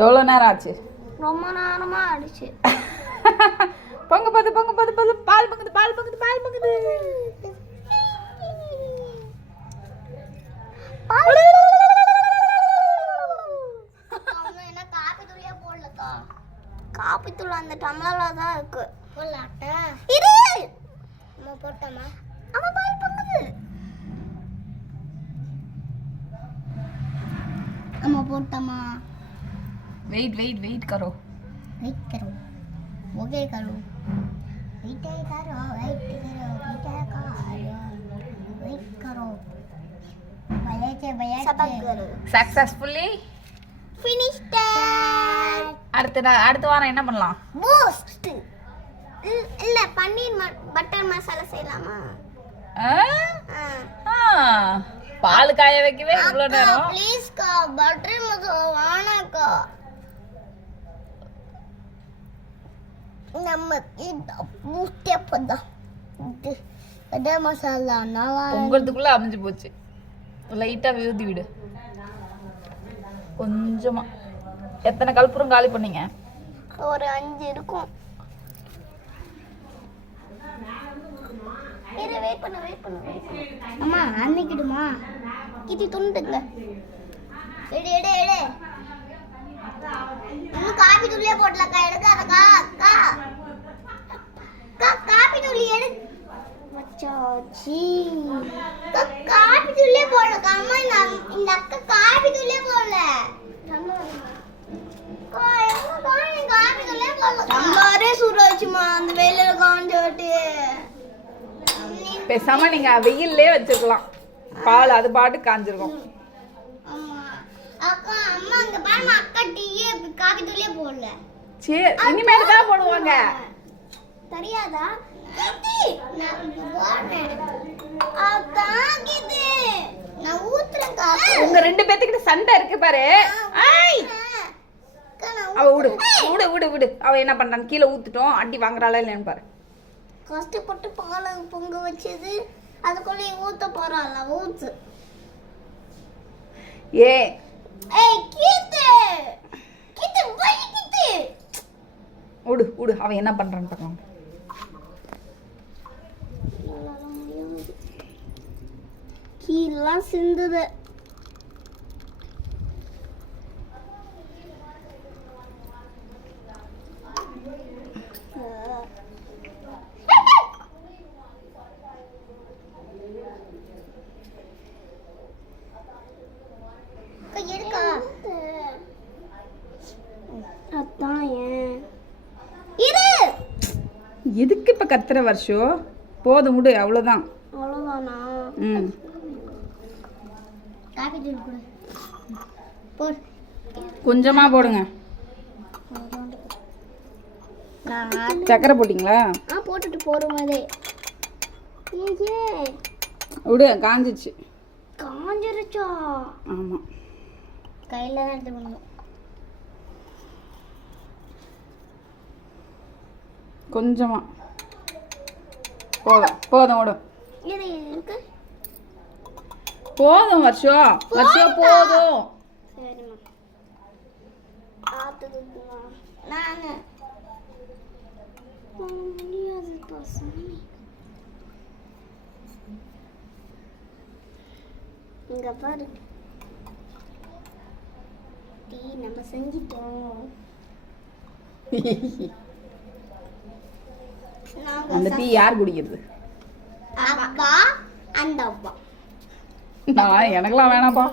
எவ்வளோ நேரம் ஆச்சு? ரொம்ப நேரமா ஆயிடுச்சு. பொங்க பால் பொங்குது பால் பொங்குது. என்ன காபி தூளியா போடலக்கா? காபி தூள் அந்த டம்ளர்ல தான் இருக்கு. போடலாட்டா? இரு. அம்மா போட்டமா? அம்மா பால் பொங்குது. अम्मा पोटमा वेट करो ओके करो वेट करो सक्सेसफुली फिनिश्ड அடுத்த வாரம் என்ன பண்ணலாம்? பூஸ்ட் இல்ல பன்னீர் பட்டர் மசாலா செய்யலாமா? பால் காய வைக்கவே இவ்வளவு நேரம். ப்ளீஸ் கா பட்டர் மசாலா வாணாக்கா. நம்ம இந்த பூஸ்ட் எப்பதா பட்டர் மசாலா நல்லா பொங்கறதுக்குள்ள அமைஞ்சு போச்சு. லைட்டா ஊதி விடு கொஞ்சமா. எத்தனை கல்புரம் காலி பண்ணீங்க? ஒரு 5 இருக்கும். வெயிட் பண்ணு. அம்மா அன்னைக்கிடுமா கிட்டி துண்டுங்க. எடு இன்னும் காபி தூளியே போடலக்கா. எடுக்காதக்கா அக்கா. காபி தூளி எடு மச்சாச்சி. காபி தூளியே போடலக்கா. அம்மா இந்த அக்கா காபி தூளியே போடல. காபி தூளியே போடல. நம்மளே சூட வச்சுமா அந்த வெயில காஞ்சோட்டி. பேசாம நீங்க வெயில்லே வச்சிருக்கலாம். பால் அது பாட்டு காஞ்சிருக்கும். அக்கா அம்மா அங்க பாருங்க அக்கா டீயே காபி தூளியே போடல. சரி இனிமேல தான் போடுவாங்க. தெரியாதா? நான் போறேன். அக்கா கிது நான் ஊத்துறேன் காபி. உங்க ரெண்டு பேத்துக்கிட்ட சண்டை இருக்கு பாரு. ஐய் அவ விடு. அவ என்ன பண்றான்? கீழே ஊத்துட்டோம். அடி வாங்குறாளா இல்லன்னு பாரு. கஷ்டப்பட்டு பாலை பொங்க வச்சது அதுக்குள்ள ஊத்த போறாள. ஊத்து. ஏய் கீத்து போய் கீத்து. விடு அவ என்ன பண்றான்னு பாக்கலாம். கீழலாம் சிந்துது. எதுக்கு இப்ப கத்துற வருஷம்? போதும் விடு. அவ்வளவுதானா? காபி தூள் கொடு. போடு. கொஞ்சமா போடுங்க. சக்கரை போட்டீங்களா? போட்டுட்டு போறோமே. விடு காஞ்சிச்சு. காஞ்சிருச்சா? ஆமா. கையில தான் எடுத்து பண்ணணும். கொஞ்சமா போதும் விடு. போதும் வருஷம் போதும். சரிம்மா. நானு முடியாது பசங்க. இங்க பாரு டீ நம்ம செஞ்சிட்டோம். அந்த டீ யார் குடிக்கிறது? அப்பா அந்த அப்பா. நான் எனக்கெல்லாம் வேணாப்பா.